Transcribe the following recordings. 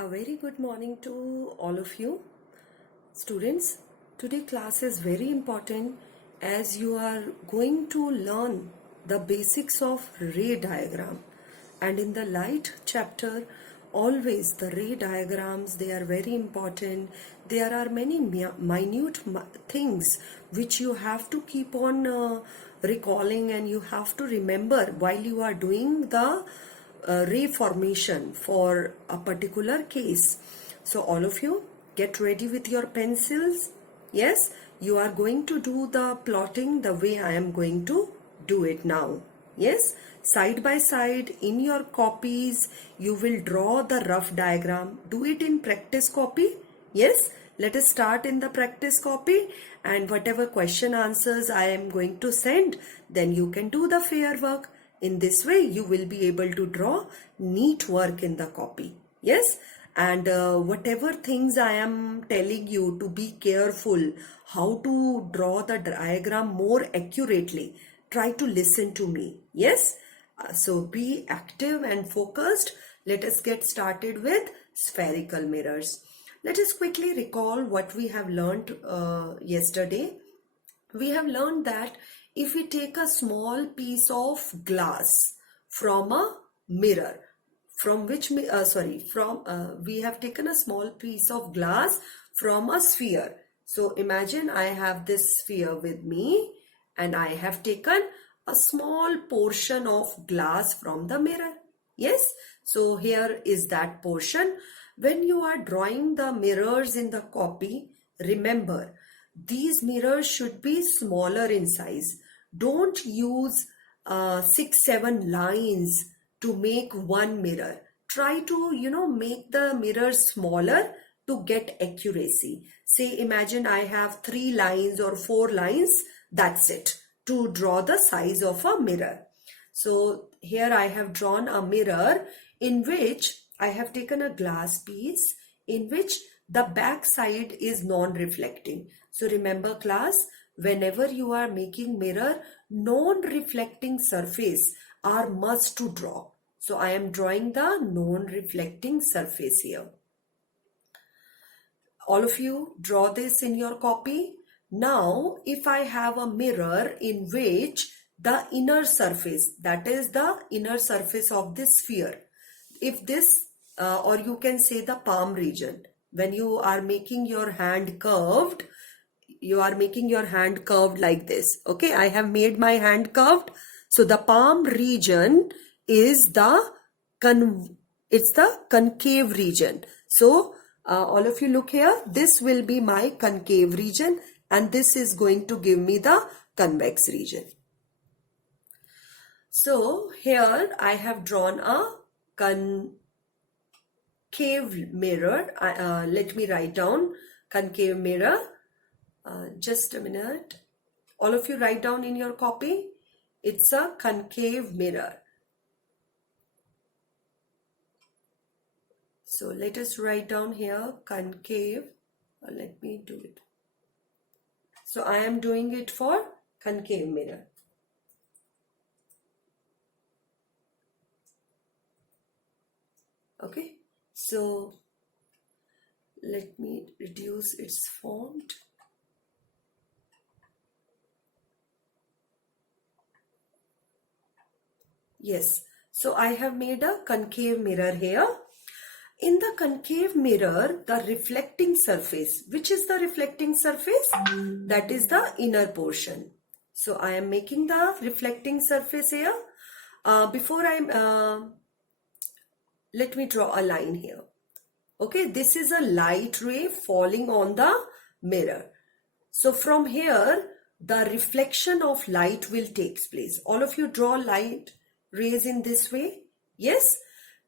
A very good morning to all of you students. Today class is very important as you are going to learn the basics of ray diagram, and in the light chapter always the ray diagrams, they are very important. There are many minute things which you have to keep on recalling, and you have to remember while you are doing the ray formation for a particular case. So all of you get ready with your pencils. Yes, you are going to do the plotting the way I am going to do it now. Yes, side by side in your copies you will draw the rough diagram. Do it in practice copy. Yes, let us start in the practice copy, and whatever question answers I am going to send, then you can do the fair work. In this way, you will be able to draw neat work in the copy. Yes, and whatever things I am telling you to be careful how to draw the diagram more accurately, try to listen to me. Yes, so be active and focused. Let us get started with spherical mirrors. Let us quickly recall what we have learned yesterday. We have learned that if we take a small piece of glass from a mirror, we have taken a small piece of glass from a sphere. So imagine I have this sphere with me, and I have taken a small portion of glass from the mirror. Yes, so here is that portion. When you are drawing the mirrors in the copy, remember these mirrors should be smaller in size. Don't use 6-7 lines to make one mirror. Try to make the mirror smaller to get accuracy. Say imagine I have 3 lines or 4 lines, that's it, to draw the size of a mirror. So here I have drawn a mirror in which I have taken a glass piece in which the back side is non-reflecting. So remember class, whenever you are making mirror, non-reflecting surface are must to draw. So I am drawing the non-reflecting surface here. All of you draw this in your copy. Now if I have a mirror in which the inner surface, that is the inner surface of this sphere, if this or you can say the palm region, when you are making your hand curved, you are making your hand curved like this. Okay, I have made my hand curved. So the palm region is the concave region. So all of you look here, this will be my concave region, and this is going to give me the convex region. So here I have drawn a concave mirror. Let me write down concave mirror. Just a minute. All of you write down in your copy. It's a concave mirror. So let us write down here concave. Let me do it. So I am doing it for concave mirror. Okay. So let me reduce its font. Yes, so I have made a concave mirror here. In the concave mirror, the reflecting surface, which is the reflecting surface? That is the inner portion. So I am making the reflecting surface here. Let me draw a line here. Okay, this is a light ray falling on the mirror. So from here, the reflection of light will take place. All of you draw light rays in this way. Yes.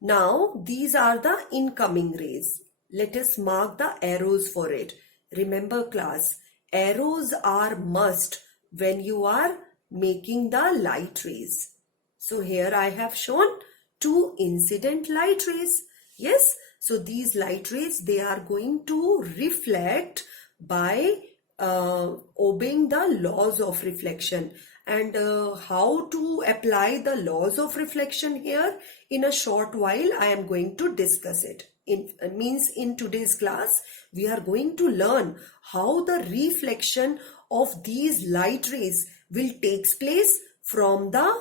Now these are the incoming rays. Let us mark the arrows for it. Remember class, arrows are must when you are making the light rays. So here I have shown 2 incident light rays. Yes. So these light rays, they are going to reflect by obeying the laws of reflection. And how to apply the laws of reflection here, in a short while I am going to discuss it. in today's class, we are going to learn how the reflection of these light rays will takes place from the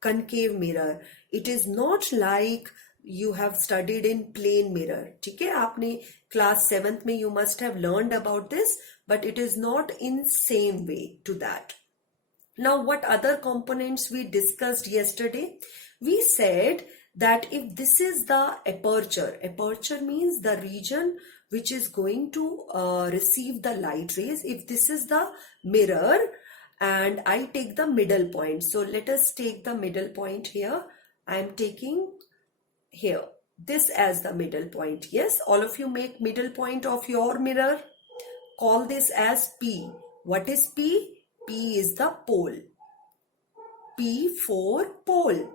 concave mirror. It is not like you have studied in plane mirror. ठीक है, आपने class 7th में you must have learned about this, but it is not in same way to that. Now, what other components we discussed yesterday? We said that if this is the aperture means the region which is going to receive the light rays. If this is the mirror and I take the middle point, so let us take the middle point here. I am taking here this as the middle point. Yes, all of you make middle point of your mirror. Call this as P. What is P? P is the pole. P for pole.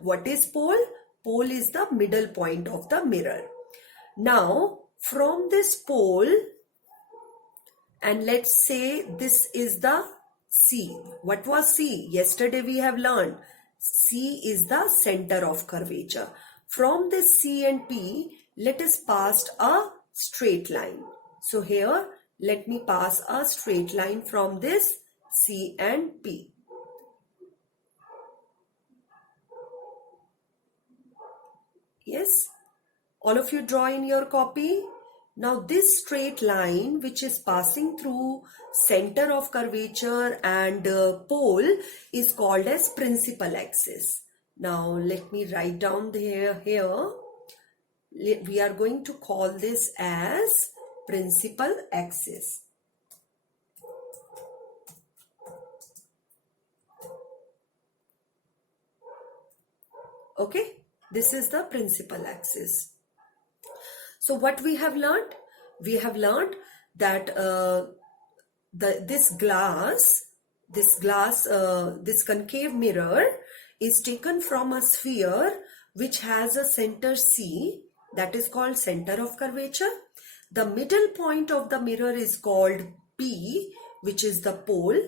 What is pole? Pole is the middle point of the mirror. Now, from this pole, and let's say this is the C. What was C? Yesterday we have learned C is the center of curvature. From this C and P, let us pass a straight line. So here, let me pass a straight line from this C and P. Yes, all of you draw in your copy. Now this straight line which is passing through center of curvature and pole is called as principal axis. Now let me write down here. We are going to call this as principal axis. Okay, this is the principal axis. So what we have learned? We have learned that this concave mirror is taken from a sphere which has a center C, that is called center of curvature. The middle point of the mirror is called P, which is the pole.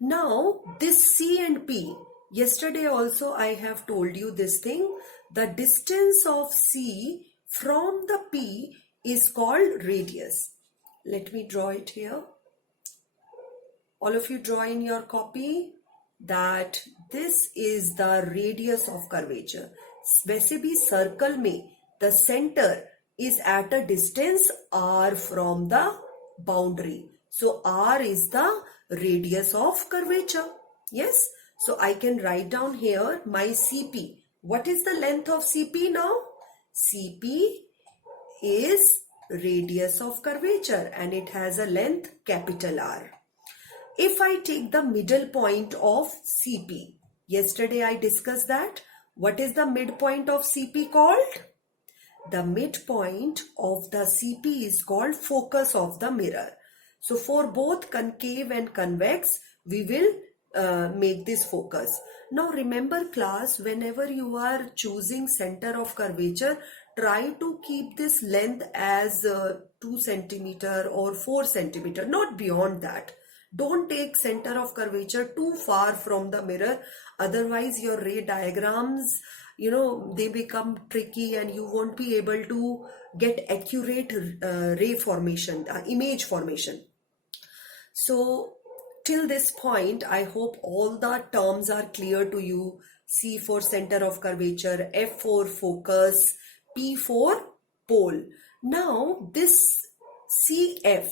Now this C and P, yesterday also I have told you this thing, the distance of C from the P is called radius. Let me draw it here. All of you draw in your copy that this is the radius of curvature. वैसे भी circle में the center is at a distance r from the boundary. So r is the radius of curvature. Yes. So I can write down here my CP. What is the length of CP now? CP is radius of curvature and it has a length capital R. If I take the middle point of CP, yesterday I discussed that. What is the midpoint of CP called? The midpoint of the CP is called focus of the mirror. So for both concave and convex, we will make this focus. Now remember class, whenever you are choosing center of curvature, try to keep this length as 2 centimeter or 4 centimeter, not beyond that. Don't take center of curvature too far from the mirror. Otherwise your ray diagrams, they become tricky and you won't be able to get accurate ray formation, image formation. So till this point, I hope all the terms are clear to you. C for center of curvature, F for focus, P for pole. Now this CF,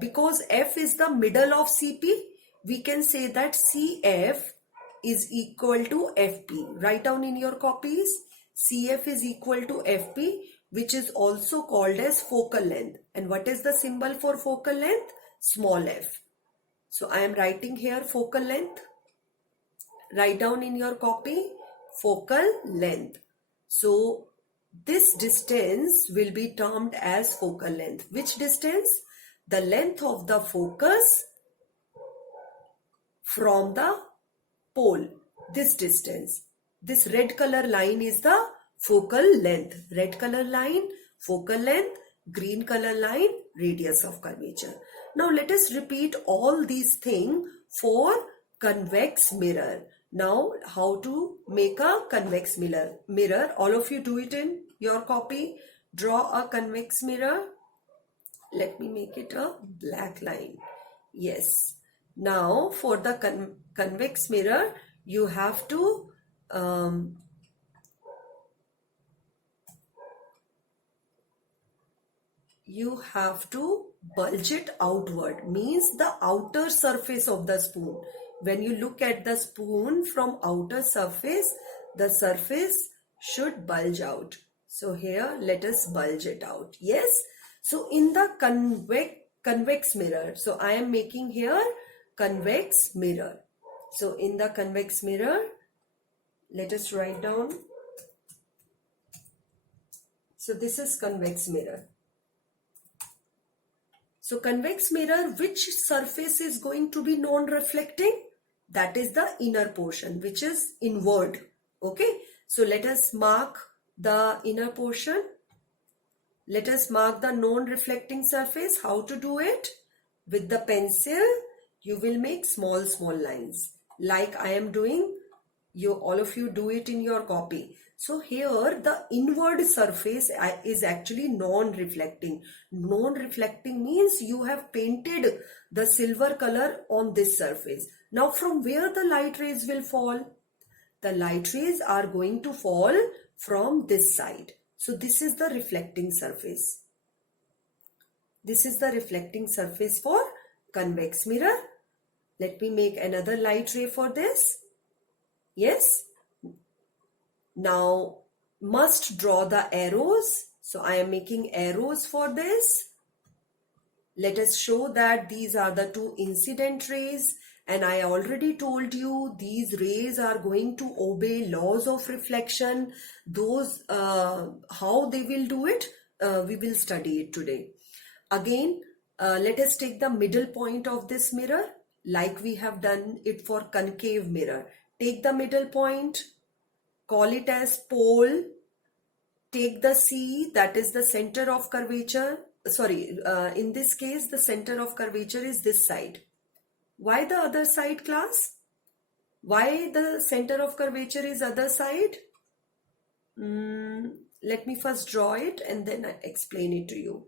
because F is the middle of CP, we can say that CF is equal to FP. Write down in your copies. CF is equal to FP, which is also called as focal length. And what is the symbol for focal length? Small f. So I am writing here focal length. Write down in your copy focal length. So this distance will be termed as focal length. Which distance? The length of the focus from the pole. This distance. This red color line is the focal length. Red color line, focal length. Green color line, radius of curvature. Now let us repeat all these things for convex mirror. Now how to make a convex mirror. All of you do it in your copy. Draw a convex mirror. Let me make it a black line. Yes. Now for the convex mirror, you have to bulge it outward, means the outer surface of the spoon. When you look at the spoon from outer surface, the surface should bulge out. So here let us bulge it out. Yes. So in the convex mirror, so I am making here convex mirror. So in the convex mirror, let us write down. So this is convex mirror. So convex mirror, which surface is going to be non-reflecting? That is the inner portion, which is inward. Okay. So let us mark the inner portion. Let us mark the non-reflecting surface. How to do it? With the pencil, you will make small lines. Like I am doing, all of you do it in your copy. So here the inward surface is actually non-reflecting. Non-reflecting means you have painted the silver color on this surface. Now from where the light rays will fall? The light rays are going to fall from this side. So this is the reflecting surface. This is the reflecting surface for convex mirror. Let me make another light ray for this. Yes. Now must draw the arrows. So I am making arrows for this. Let us show that these are the two incident rays. And I already told you these rays are going to obey laws of reflection. Those, how they will do it, we will study it today. Again, let us take the middle point of this mirror like we have done it for concave mirror. Take the middle point, call it as pole. Take the C, that is the center of curvature. Sorry, in this case, the center of curvature is this side. Why the other side, class? Why the center of curvature is other side? Let me first draw it and then I explain it to you.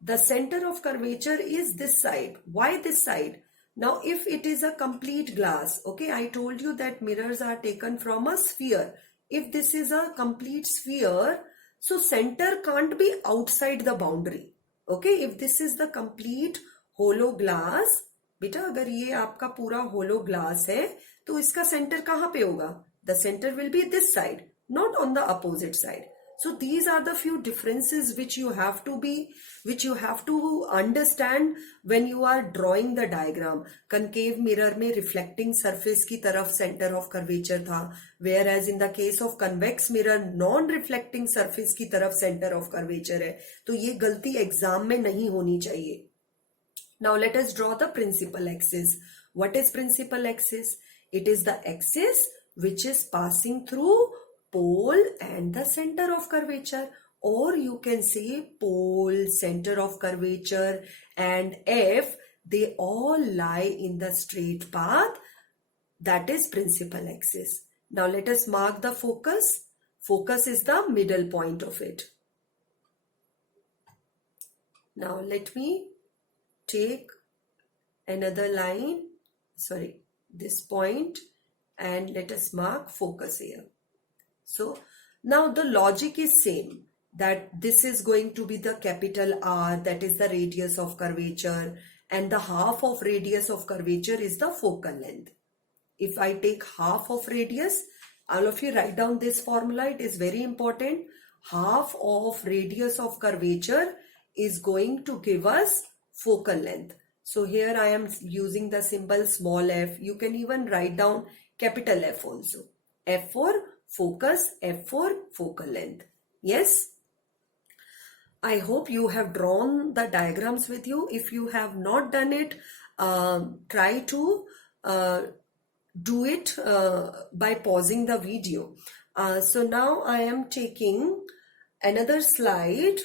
The center of curvature is this side. Why this side? Now, if it is a complete glass, okay, I told you that mirrors are taken from a sphere. If this is a complete sphere, so center can't be outside the boundary. Okay, if this is the complete hollow glass, बेटा अगर ये आपका पूरा hollow glass है तो इसका center कहाँ पे होगा? The center will be this side, not on the opposite side. So these are the few differences which you have to understand when you are drawing the diagram. Concave mirror में reflecting surface की तरफ center of curvature था, whereas in the case of convex mirror non-reflecting surface की तरफ center of curvature है. तो ये गलती exam में नहीं होनी चाहिए. Now let us draw the principal axis. What is principal axis? It is the axis which is passing through pole and the center of curvature, or you can say pole, center of curvature and F, they all lie in the straight path. That is principal axis. Now let us mark the focus. Focus is the middle point of it. Now let me take another line, sorry, this point, and let us mark focus here. So now the logic is same, that this is going to be the capital R, that is the radius of curvature, and the half of radius of curvature is the focal length. If I take half of radius, all of you write down this formula, it is very important. Half of radius of curvature is going to give us focal length. So here I am using the symbol small f. You can even write down capital F also. F for focus, F for focal length. Yes. I hope you have drawn the diagrams with you. If you have not done it, try to do it by pausing the video. So now I am taking another slide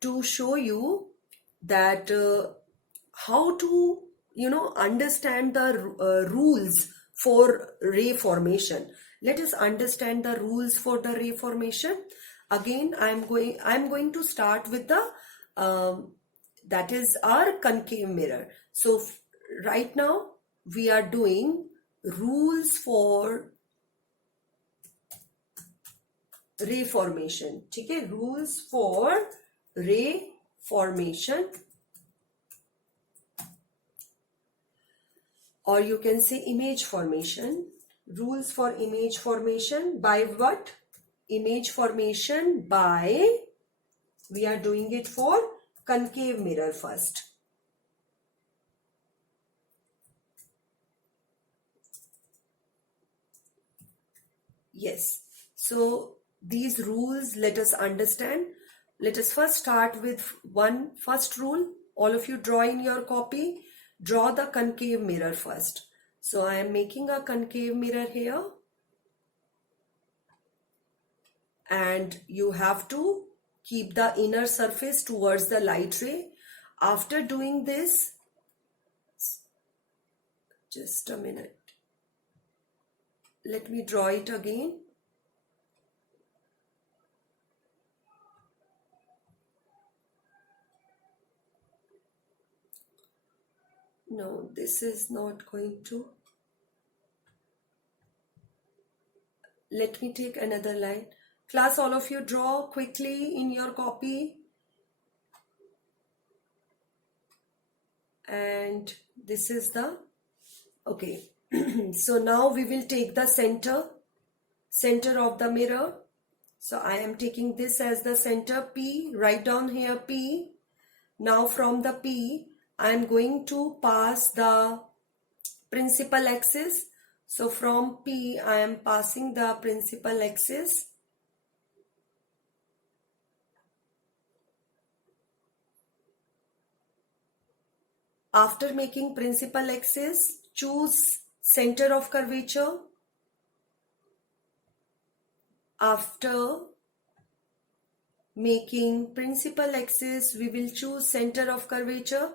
to show you that how to understand the rules for ray formation. Let us understand the rules for the ray formation. Again, I'm going to start with the that is our concave mirror. So right now we are doing rules for ray formation. ठीक है, rules for ray formation, or you can say image formation. Rules for image formation by what? Image formation by, we are doing it for concave mirror first. Yes, so these rules, let us understand. Let us first start with first rule. All of you draw in your copy. Draw the concave mirror first. So I am making a concave mirror here. And you have to keep the inner surface towards the light ray. After doing this, just a minute. Let me draw it again. No, this is not going to. Let me take another line. Class, all of you draw quickly in your copy. And this is the, okay. So now we will take the center of the mirror. So I am taking this as the center P. Write down here P. Now from the P, I am going to pass the principal axis. So from P, I am passing the principal axis. After making principal axis, choose center of curvature. After making principal axis, we will choose center of curvature.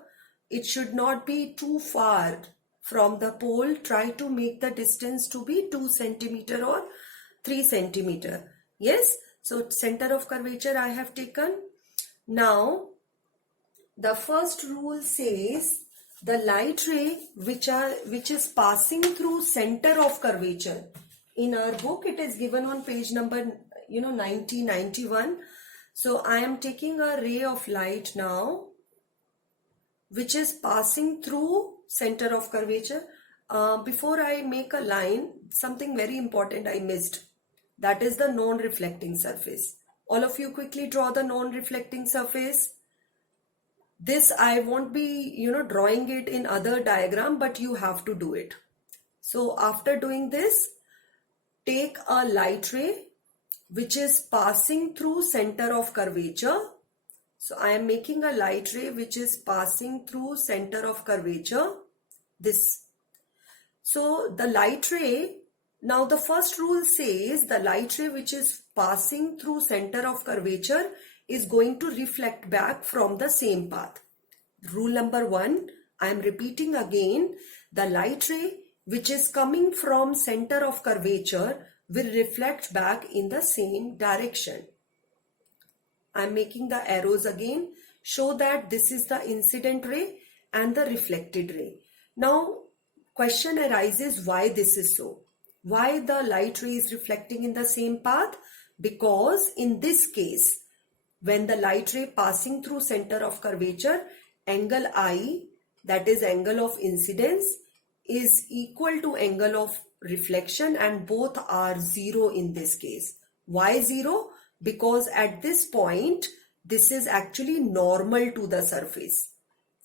It should not be too far from the pole. Try to make the distance to be 2 centimeter or 3 centimeter. Yes, so center of curvature I have taken. Now, the first rule says the light ray which is passing through center of curvature. In our book, it is given on page number 9091. So I am taking a ray of light now, which is passing through center of curvature. Before I make a line, something very important I missed. That is the non-reflecting surface. All of you quickly draw the non-reflecting surface. This I won't be, drawing it in other diagram, but you have to do it. So after doing this, take a light ray which is passing through center of curvature. So I am making a light ray which is passing through center of curvature. This. So the light ray, now the first rule says the light ray which is passing through center of curvature is going to reflect back from the same path. Rule number 1, I am repeating again, the light ray which is coming from center of curvature will reflect back in the same direction. I am making the arrows again, show that this is the incident ray and the reflected ray. Now, question arises why this is so. Why the light ray is reflecting in the same path? Because in this case, when the light ray passing through center of curvature, angle I, that is angle of incidence, is equal to angle of reflection, and both are 0 in this case. Why 0? Because at this point, this is actually normal to the surface.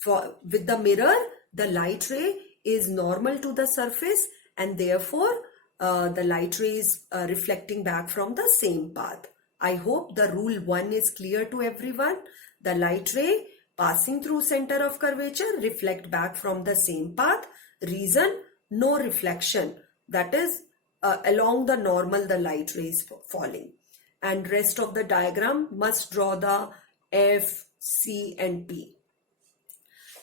With the mirror, the light ray is normal to the surface, and therefore the light ray is reflecting back from the same path. I hope the rule 1 is clear to everyone. The light ray passing through center of curvature reflect back from the same path. Reason, no reflection. That is along the normal the light ray is falling. And rest of the diagram must draw the F, C and P.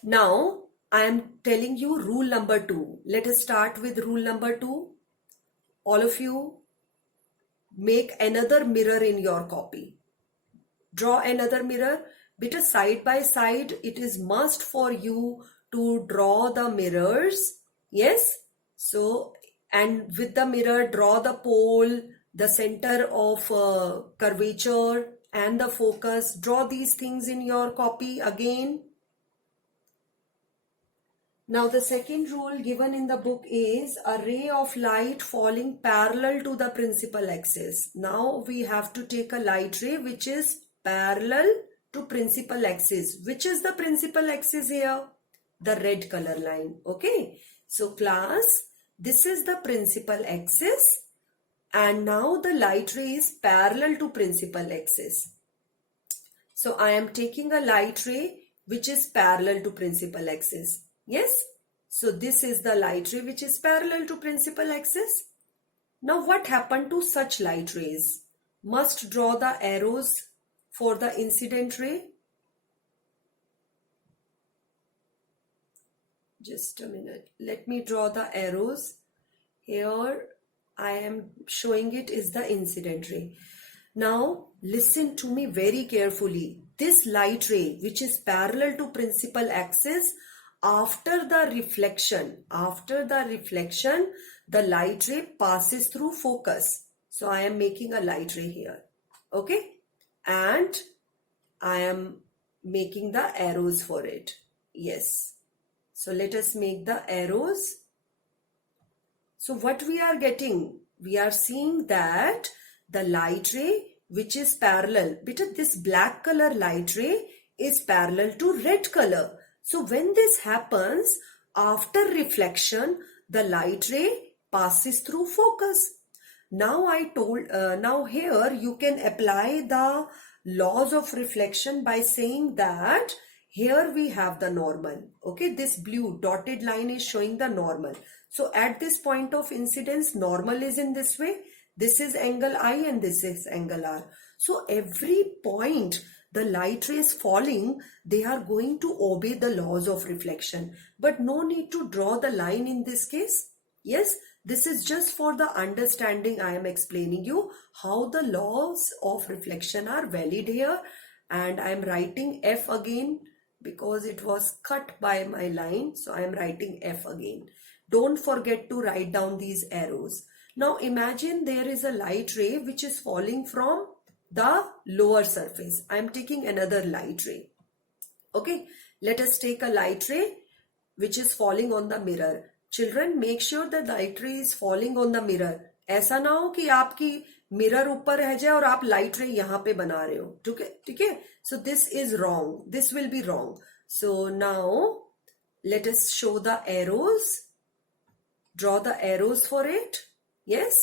Now I am telling you rule number 2. Let us start with rule number 2. All of you make another mirror in your copy. Draw another mirror. Beta, side by side, it is must for you to draw the mirrors. Yes. So, and with the mirror, draw the pole, the center of curvature and the focus. Draw these things in your copy again. Now the second rule given in the book is a ray of light falling parallel to the principal axis. Now we have to take a light ray which is parallel to principal axis. Which is the principal axis here? The red color line. Okay. So class, this is the principal axis and now the light ray is parallel to principal axis. So I am taking a light ray which is parallel to principal axis. Yes. So this is the light ray which is parallel to principal axis. Now what happened to such light rays? Must draw the arrows for the incident ray. Just a minute. Let me draw the arrows. Here I am showing it is the incident ray. Now listen to me very carefully. This light ray which is parallel to principal axis, after the reflection, the light ray passes through focus. So I am making a light ray here. Okay. And I am making the arrows for it. Yes. So let us make the arrows. So what we are getting? We are seeing that the light ray which is parallel, because this black color light ray is parallel to red color. So when this happens, after reflection, the light ray passes through focus. Now now here you can apply the laws of reflection by saying that here we have the normal. Okay, this blue dotted line is showing the normal. So at this point of incidence, normal is in this way. This is angle I and this is angle R. So every point the light rays falling, they are going to obey the laws of reflection. But no need to draw the line in this case. Yes, this is just for the understanding. I am explaining you how the laws of reflection are valid here. And I am writing F again because it was cut by my line. So I am writing F again. Don't forget to write down these arrows. Now imagine there is a light ray which is falling from the lower surface. I am taking another light ray. Okay, let us take a light ray which is falling on the mirror. Children, make sure the light ray is falling on the mirror. ऐसा ना हो कि आपकी mirror ऊपर रह जाए और आप लाइट रे यहाँ पे बना रहे हो. ठीक है? So this is wrong. This will be wrong. So now let us show the arrows. Draw the arrows for it. Yes.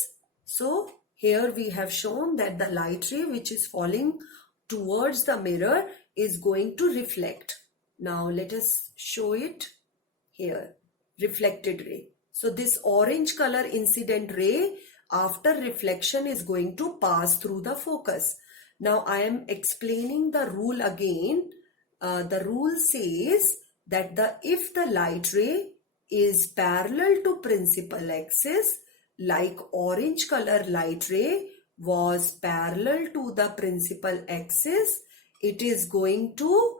So here we have shown that the light ray which is falling towards the mirror is going to reflect. Now let us show it here. Reflected ray. So this orange color incident ray after reflection is going to pass through the focus. Now I am explaining the rule again. The rule says that if the light ray is parallel to principal axis, like orange color light ray was parallel to the principal axis, it is going to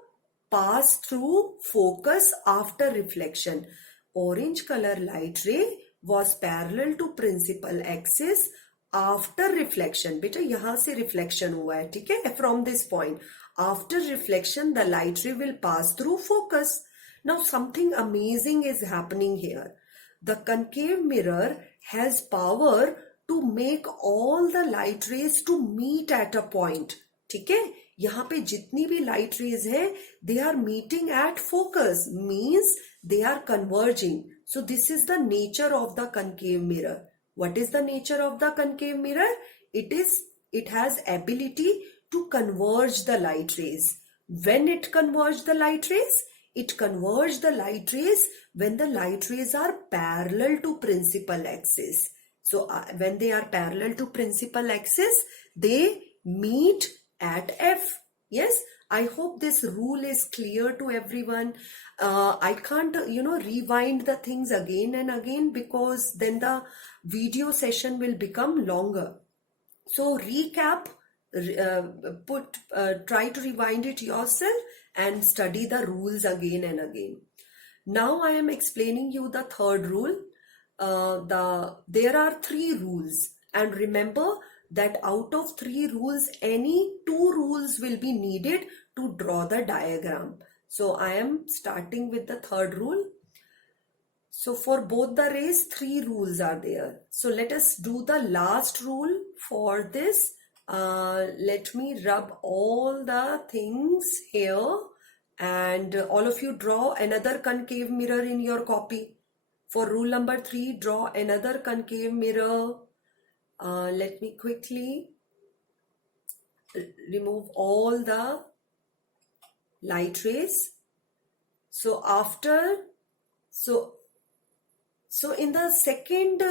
pass through focus after reflection. Orange color light ray was parallel to principal axis after reflection. बेटा यहाँ से reflection हुआ है, ठीक है? From this point, after reflection, the light ray will pass through focus. Now something amazing is happening here. The concave mirror has power to make all the light rays to meet at a point. ठीक है? यहाँ पे जितनी भी light rays हैं, they are meeting at focus, means they are converging. So this is the nature of the concave mirror. What is the nature of the concave mirror? It has ability to converge the light rays. When it converges the light rays? It converges the light rays when the light rays are parallel to principal axis. So when they are parallel to principal axis, they meet at F. Yes, I hope this rule is clear to everyone. I can't, rewind the things again and again because then the video session will become longer. So recap, try to rewind it yourself and study the rules again and again. Now I am explaining you the third rule. There are 3 rules, and remember that out of 3 rules, any 2 rules will be needed to draw the diagram. So I am starting with the third rule. So for both the rays, 3 rules are there. So let us do the last rule for this. Let me rub all the things here, and all of you draw another concave mirror in your copy. For rule number 3, draw another concave mirror. Let me quickly remove all the light rays. So in the second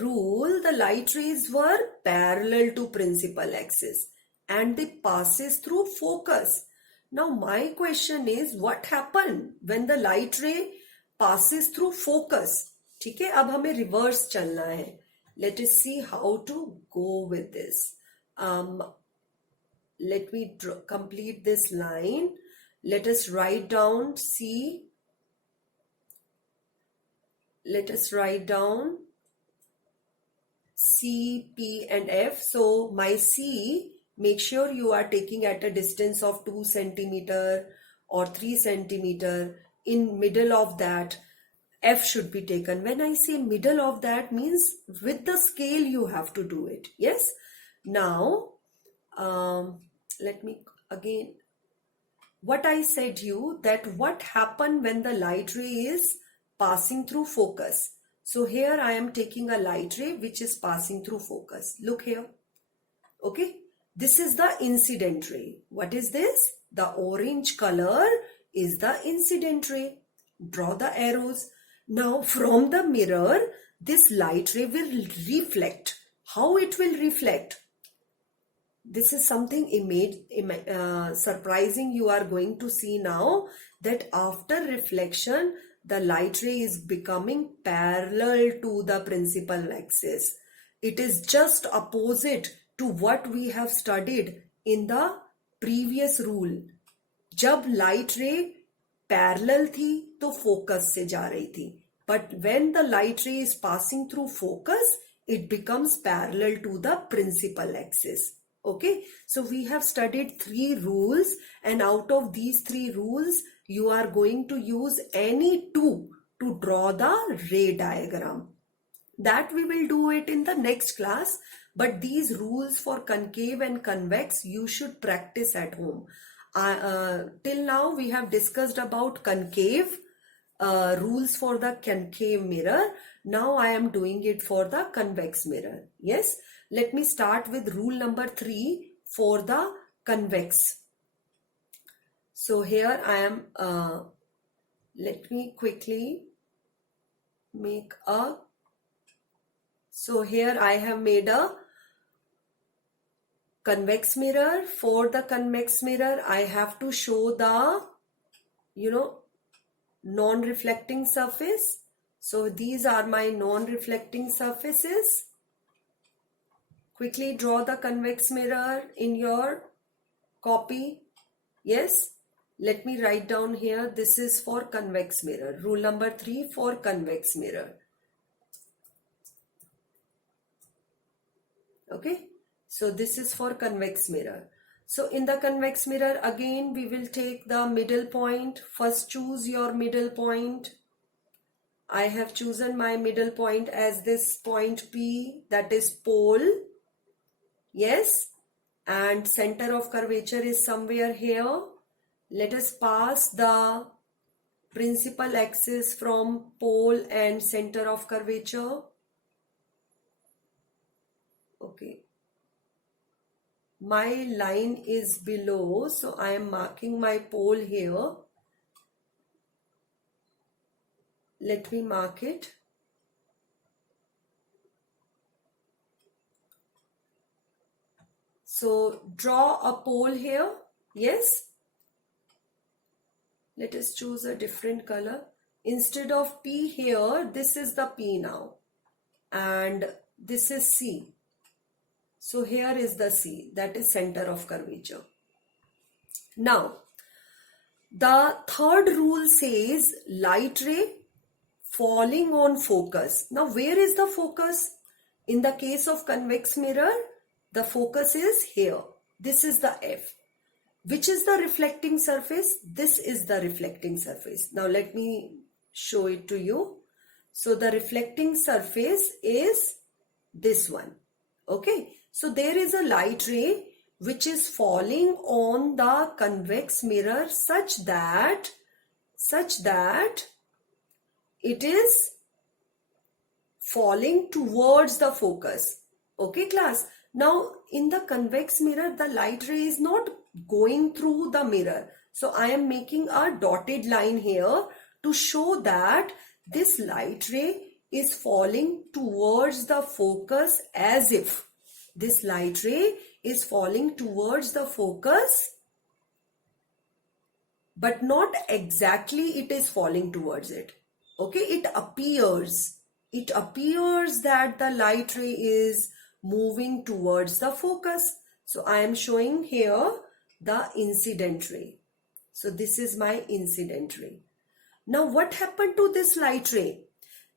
rule, the light rays were parallel to principal axis and they passes through focus. Now my question is, what happened when the light ray passes through focus? ठीक है, अब हमें reverse चलना है. Let us see how to go with this. Let me complete this line. Let us write down C. Let us write down C, P and F. So my C, make sure you are taking at a distance of 2 centimeter or 3 centimeter. In middle of that, F should be taken. When I say middle of that, means with the scale you have to do it. Yes. Now, let me again, what I said you, that what happened when the light ray is passing through focus. So here I am taking a light ray which is passing through focus. Look here. Okay. This is the incident ray. What is this? The orange color is the incident ray. Draw the arrows. Now from the mirror, this light ray will reflect. How it will reflect? This is something surprising you are going to see now, that after reflection, the light ray is becoming parallel to the principal axis. It is just opposite to what we have studied in the previous rule. जब light ray parallel थी तो focus से जा रही थी. But when the light ray is passing through focus, it becomes parallel to the principal axis. Okay, so we have studied 3 rules, and out of these 3 rules, you are going to use any 2 to draw the ray diagram. That we will do it in the next class, but these rules for concave and convex, you should practice at home. Till now, we have discussed about concave, rules for the concave mirror. Now I am doing it for the convex mirror. Yes. Let me start with rule number 3 for the convex. So here I am, let me quickly make a, so here I have made a convex mirror. For the convex mirror, I have to show the, non-reflecting surface. So these are my non-reflecting surfaces. Quickly draw the convex mirror in your copy. Yes, let me write down here. This is for convex mirror. Rule number 3 for convex mirror. Okay, so this is for convex mirror. So in the convex mirror, again, we will take the middle point. First, choose your middle point. I have chosen my middle point as this point P, that is pole. Yes, and center of curvature is somewhere here. Let us pass the principal axis from pole and center of curvature. Okay. My line is below, so I am marking my pole here. Let me mark it. So draw a pole here. Yes. Let us choose a different color. Instead of P here, this is the P now. And this is C. So here is the C, that is center of curvature. Now, the third rule says light ray falling on focus. Now, where is the focus? In the case of convex mirror, the focus is here. This is the F. Which is the reflecting surface? This is the reflecting surface. Now, let me show it to you. So, the reflecting surface is this one. Okay. So, there is a light ray which is falling on the convex mirror such that it is falling towards the focus. Okay, class. Now, in the convex mirror, the light ray is not going through the mirror. So, I am making a dotted line here to show that this light ray is falling towards the focus, as if this light ray is falling towards the focus, but not exactly it is falling towards it. Okay, it appears that the light ray is moving towards the focus. So I am showing here the incident ray. So this is my incident ray. Now what happened to this light ray?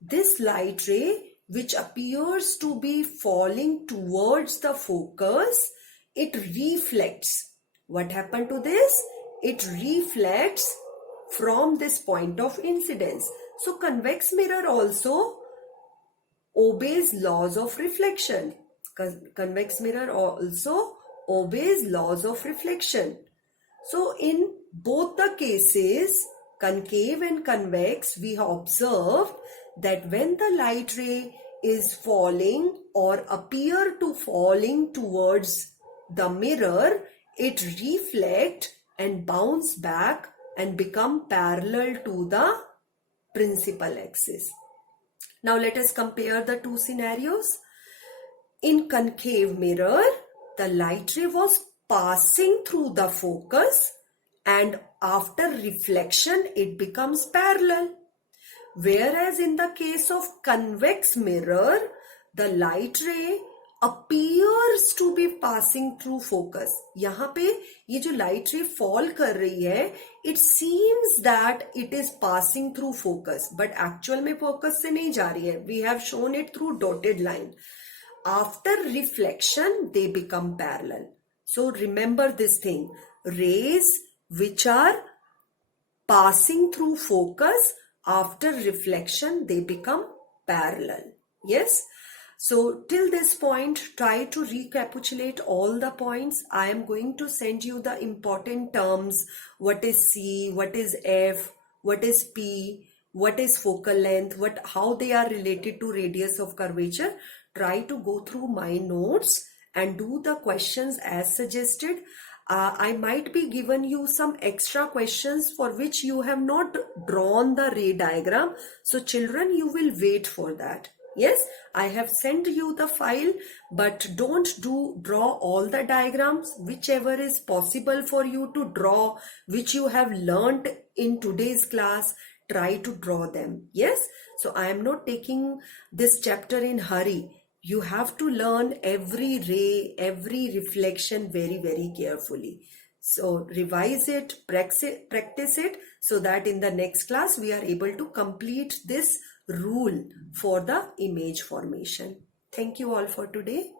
This light ray, which appears to be falling towards the focus, it reflects. What happened to this? It reflects from this point of incidence. So convex mirror also obeys laws of reflection. Convex mirror also obeys laws of reflection. So in both the cases, concave and convex, we have observed that when the light ray is falling or appear to falling towards the mirror, it reflect and bounce back and become parallel to the principal axis. Now let us compare the two scenarios. In concave mirror, the light ray was passing through the focus, and after reflection it becomes parallel. Whereas in the case of convex mirror, the light ray appears to be passing through focus. यहाँ पे ये जो light ray fall कर रही है, it seems that it is passing through focus, but actual में focus से नहीं जा रही है. We have shown it through dotted line. After reflection, they become parallel. So remember this thing. Rays which are passing through focus, after reflection, they become parallel. Yes. So till this point, try to recapitulate all the points. I am going to send you the important terms. What is C? What is F? What is P? What is focal length? How they are related to radius of curvature. Try to go through my notes and do the questions as suggested. I might be given you some extra questions for which you have not drawn the ray diagram. So children, you will wait for that. Yes, I have sent you the file, but don't draw all the diagrams. Whichever is possible for you to draw, which you have learnt in today's class, try to draw them. Yes, so I am not taking this chapter in hurry. You have to learn every ray, every reflection very, very carefully. So revise it, practice it, so that in the next class we are able to complete this rule for the image formation. Thank you all for today.